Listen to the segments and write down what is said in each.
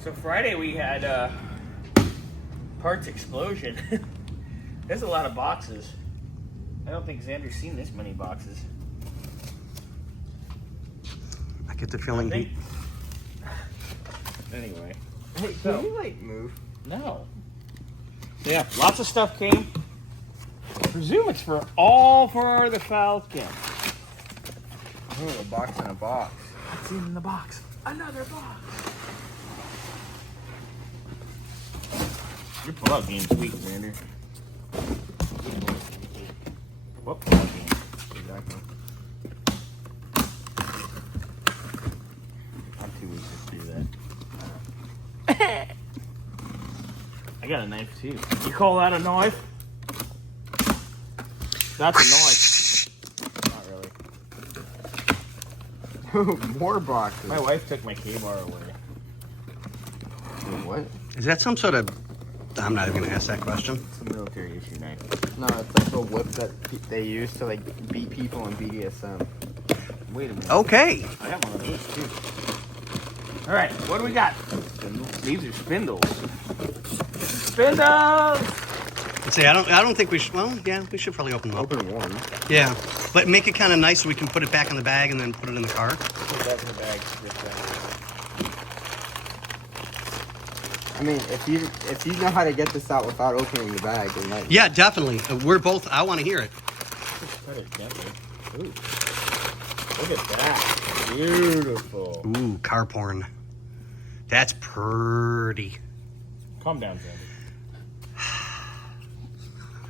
So Friday we had parts explosion. There's a lot of boxes. I don't think Xander's seen this many boxes. I get the feeling he... Anyway. Hey, can you like move? No. Yeah, lots of stuff came. I presume it's all for the Falcon. Oh, a box in a box. What's in the box? Another box. Your pull-out game's weak, Xander. What pull-out game? Exactly. I'm too weak to do that. I got a knife too. You call that a knife? That's a knife. Not really. More boxes. My wife took my K-bar away. What? Is that some sort of... I'm not even going to ask that question. It's a military issue knife. No, it's like the whip that they use to like beat people in BDSM. Wait a minute. Okay. I got one of those too. All right, what do we got? These are spindles. Spindles! Let's see, I don't think we should... Well, yeah, we should probably open them up. Open one. Yeah, but make it kind of nice so we can put it back in the bag and then put it in the car. Put that in the bag. I mean, if you know how to get this out without opening the bag, then that... Yeah, definitely. We're both... I want to hear it. Just cut it gently. Ooh. Look at that. Beautiful. Ooh, car porn. That's pretty. Calm down, Xander.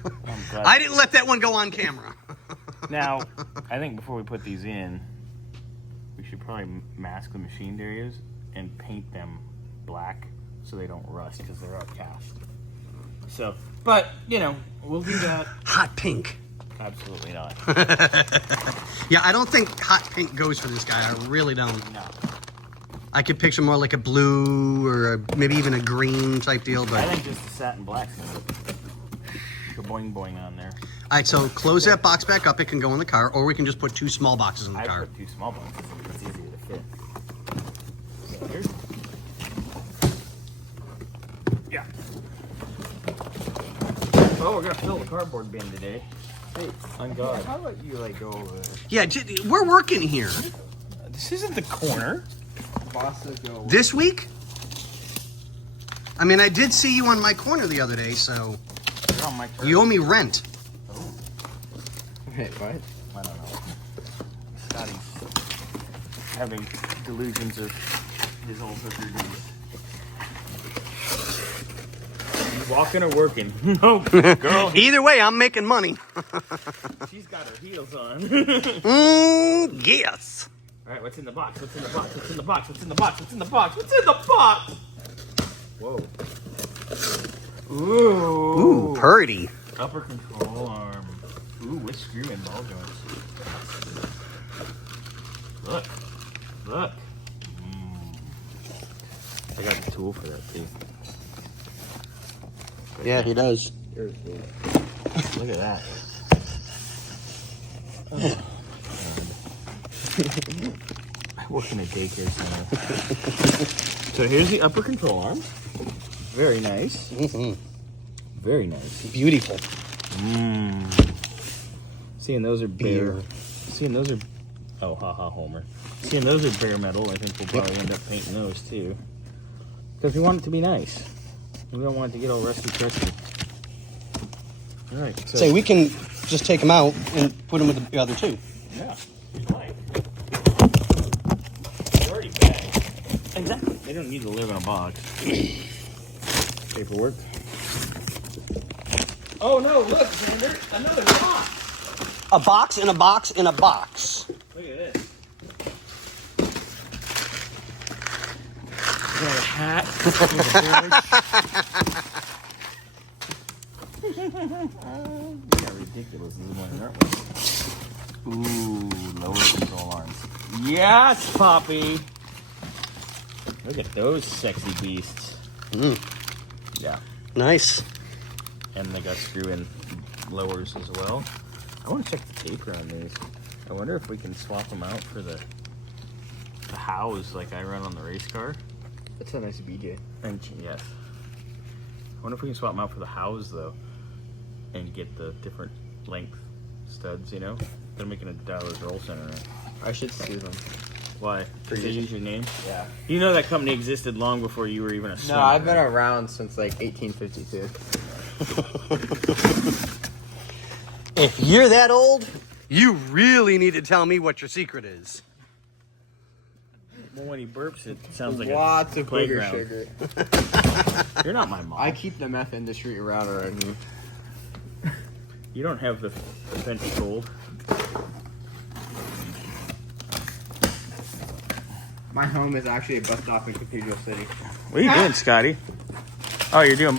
I'm glad. I didn't let that one go on camera. Now, I think before we put these in, we should probably mask the machined areas and paint them black so they don't rust because they're all cast. So, but, you know, we'll do that. Hot pink. Absolutely not. Yeah, I don't think hot pink goes for this guy. I really don't. No. I could picture more like a blue or maybe even a green type deal. But I think just the satin black's gonna look boing boing on there. all right, so close that box back up. It can go in the car, or we can just put two small boxes in the I car. put two small boxes. It's easier to fit. So here's. Yeah. Oh, we're gonna fill the cardboard bin today. Hey, On God. how about you like go over there? Yeah, we're working here. This isn't the corner. Boss says go away. This week? I mean, I did see you on my corner the other day, so You're on my turn. you owe me rent. Oh, Wait, what? I don't know. Scotty's having delusions of his old hooker days. You walking or working? No, girl. Either way, I'm making money. She's got her heels on. Yes. All right, what's in the box? What's in the box? What's in the box? What's in the box? What's in the box? What's in the box? Whoa. Ooh. Ooh, purdy. Upper control arm. Ooh, with screw-in ball joints. Look. Look. I got the tool for that, too. Yeah, he does. Look at that. Oh. I work in a daycare center. So here's the upper control arm. Very nice. Very nice. Beautiful. Seeing those are bare. Beer. Seeing those are. Oh, haha, Homer. Seeing those are bare metal, I think we'll probably end up painting those too. Because we want it to be nice. We don't want it to get all rusty crusty. All right. So Say, we can just take them out and put them with the other two. yeah, if you like. They're already bagged. Exactly. They don't need to live in a box. Paperwork. Oh no! Look, Xander, another box. A box in a box in a box. Look at this. We got a hat. We got ridiculous this morning, aren't we? Ooh, lower control arms. Yes, Poppy. Look at those sexy beasts. Yeah. Nice. And they got screw-in lowers as well. I want to check the taper on these. I wonder if we can swap them out for the house like I run on the race car. It's a nice BJ. And yes. I wonder if we can swap them out for the house though, and get the different length studs. You know, they're making a Dallas roll center. Right? I should sue them. Why? Did they use your name? Yeah. You know that company existed long before you were even a son. No, I've been around since like 1852. If you're that old, you really need to tell me what your secret is. Well, when he burps, it sounds like Lots a of booger playground. sugar. You're not my mom. I keep the meth industry around around me. You don't have the French gold. My home is actually a bus stop in Cathedral City. What are you doing, Scotty? Oh, you're doing